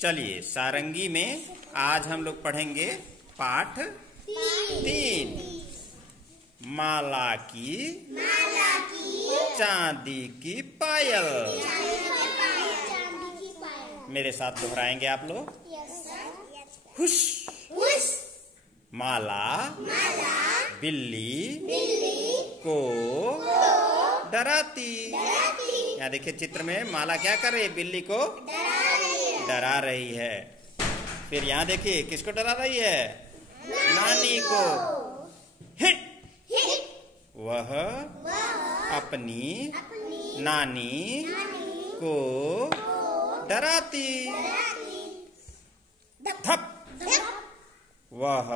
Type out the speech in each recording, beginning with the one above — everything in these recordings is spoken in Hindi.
चलिए सारंगी में आज हम लोग पढ़ेंगे पाठ 3। माला की चांदी की पायल। मेरे साथ दोहराएंगे आप लोग। हुश माला बिल्ली को डराती। यहाँ देखिए चित्र में माला क्या कर रही है, बिल्ली को डरा रही है। फिर यहाँ देखिए किसको डरा रही है, नानी को। वह अपनी नानी को डराती। थप वह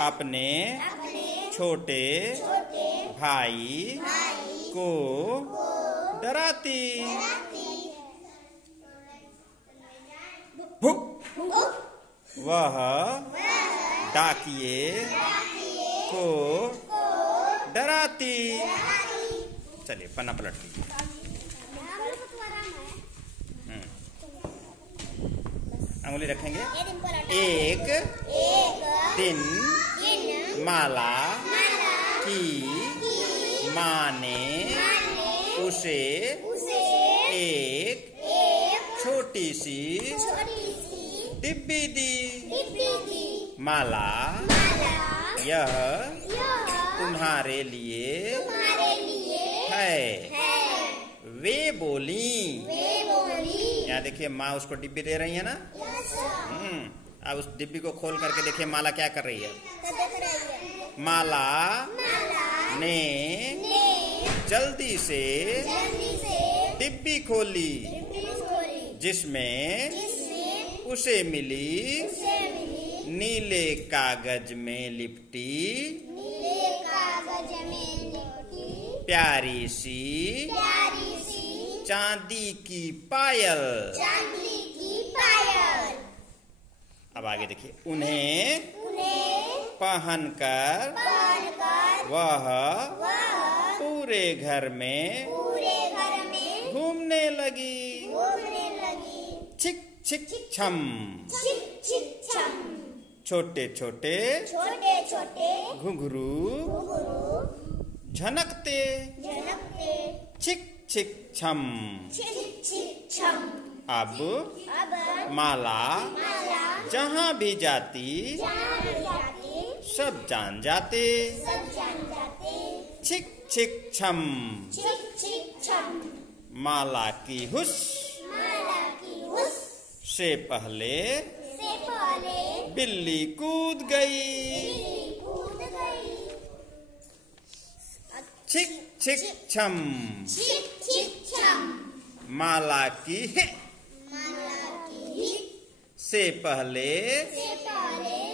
अपने छोटे भाई को डराती। वह डाकिए को डराती। चलिए पन्ना पलट लीजिए। अंगुली रखेंगे। एक दिन माला की माँ ने उसे एक छोटी सी डिब्बी दी। माला यह तुम्हारे लिए है। वे बोली। यहाँ देखिए माँ उसको डिब्बी दे रही है ना। अब उस डिब्बी को खोल करके देखिए माला क्या कर रही है। माला ने जल्दी से डिब्बी खोली, जिसमें उसे मिली नीले कागज में लिपटी प्यारी सी चांदी की पायल। अब आगे देखिए। उन्हें पहनकर वह पूरे घर में घूमने लगी। छिक छिक छम छोटे छोटे घुंघरू झनकते। छिक छिक छम। अब माला जहाँ भी जाती सब जान जाते। छिक छिक छम। माला की हुश से पहले बिल्ली कूद गई। छिक छिक छम। माला की से पहले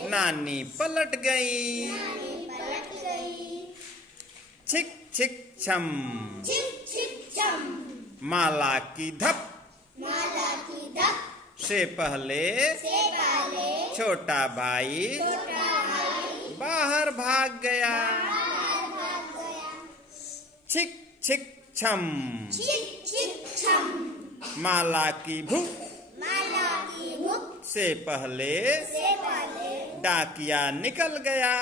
नानी पलट गई। छिक छिक छम। माला की धप से पहले छोटा भाई बाहर भाग गया। छिक छिक छम। माला की भूख से पहले डाकिया निकल गया।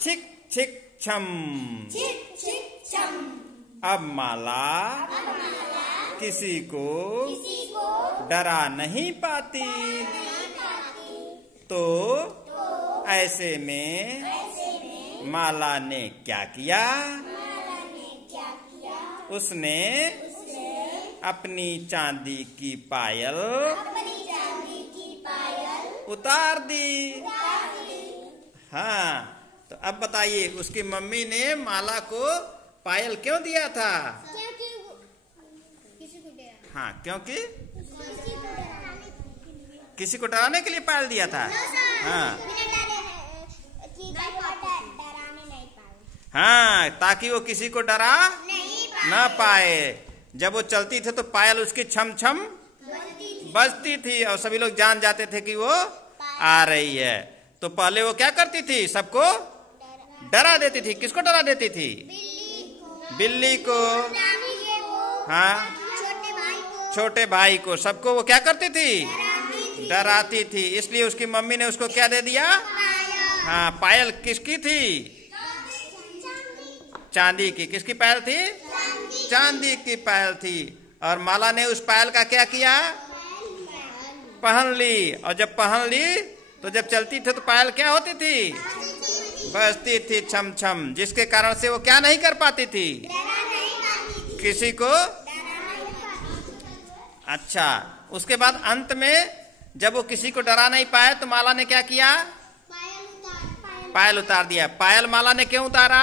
छिक छिक छम। अब माला किसी को डरा नहीं पाती। तो ऐसे में माला ने क्या किया, उसने अपनी चांदी की पायल उतार दी। हाँ, तो अब बताइए उसकी मम्मी ने माला को पायल क्यों दिया था? हाँ, क्योंकि किसी को डराने के लिए पायल दिया था। हाँ हाँ, ताकि वो किसी को डरा न पाए। जब वो चलती थी तो पायल उसकी छम छम बजती थी और सभी लोग जान जाते थे कि वो आ रही है। तो पहले वो क्या करती थी, सबको डरा देती थी। किसको डरा देती थी? बिल्ली को। हाँ, छोटे भाई को, सबको वो क्या करती थी? डराती थी। इसलिए उसकी मम्मी ने उसको क्या दे दिया? हाँ, पायल किसकी थी? चांदी की। किसकी पायल थी? चांदी की पायल थी। और माला ने उस पायल का क्या किया? पहन ली। और जब पहन ली तो जब चलती थी तो पायल क्या होती थी? बजती थी छम छम, जिसके कारण से वो क्या नहीं कर पाती थी? किसी को। अच्छा, उसके बाद अंत में जब वो किसी को डरा नहीं पाए तो माला ने क्या किया? पायल उतार दिया। पायल माला ने क्यों उतारा?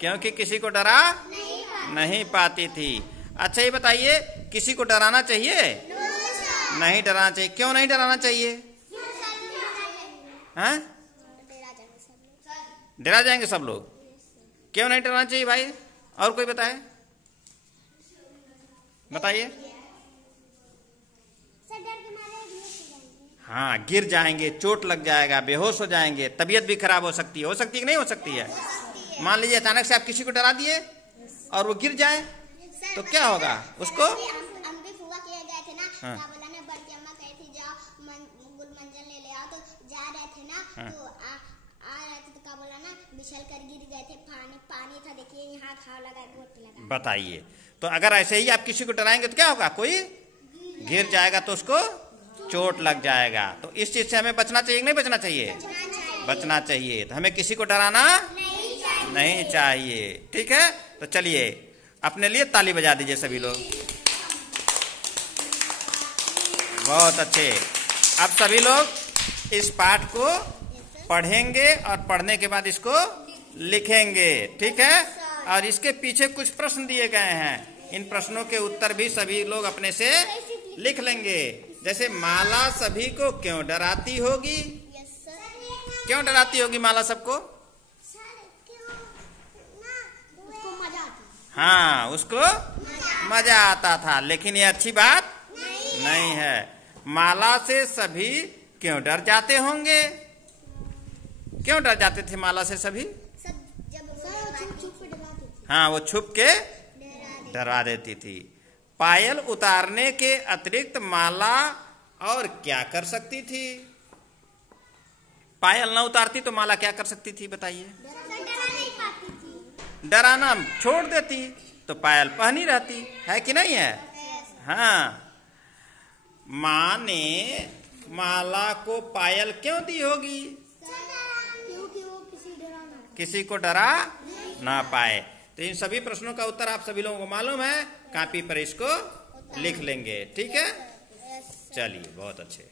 क्योंकि किसी को डरा नहीं पाती थी। अच्छा, ये बताइए, किसी को डराना चाहिए? नहीं डराना चाहिए। क्यों नहीं डराना चाहिए? हाँ, डरा जाएंगे सब लोग। क्यों नहीं डराना चाहिए भाई? और कोई बताए, बताइए। हाँ, गिर जाएंगे, चोट लग जाएगा, बेहोश हो जाएंगे, तबीयत भी खराब हो सकती है कि नहीं हो सकती है? मान लीजिए अचानक से आप किसी को डरा दिए और वो गिर जाए तो क्या होगा उसको? हाँ। बताइए, तो अगर ऐसे ही आप किसी को डराएंगे तो क्या होगा? कोई गिर जाएगा तो उसको चोट लग जाएगा। तो इस चीज से हमें बचना चाहिए कि नहीं बचना चाहिए? बचना चाहिए। तो हमें किसी को डराना नहीं चाहिए। ठीक है, तो चलिए अपने लिए ताली बजा दीजिए सभी लोग। बहुत अच्छे। अब सभी लोग इस पाठ को पढ़ेंगे और पढ़ने के बाद इसको लिखेंगे। ठीक है, और इसके पीछे कुछ प्रश्न दिए गए हैं। इन प्रश्नों के उत्तर भी सभी लोग अपने से लिख लेंगे। जैसे माला सभी को क्यों डराती होगी? क्यों डराती होगी माला सबको? हाँ, उसको मजा आता था। लेकिन ये अच्छी बात नहीं है। माला से सभी क्यों डर जाते होंगे? क्यों डर जाते थे माला से सभी? हाँ, वो छुप के डरा देती थी। पायल उतारने के अतिरिक्त माला और क्या कर सकती थी? पायल न उतारती तो माला क्या कर सकती थी बताइए? डराना छोड़ देती तो पायल पहनी रहती है कि नहीं है? हाँ, माँ ने माला को पायल क्यों दी होगी? किसी को डरा ना पाए। तो इन सभी प्रश्नों का उत्तर आप सभी लोगों को मालूम है। कॉपी पर इसको लिख लेंगे। ठीक है, चलिए, बहुत अच्छे।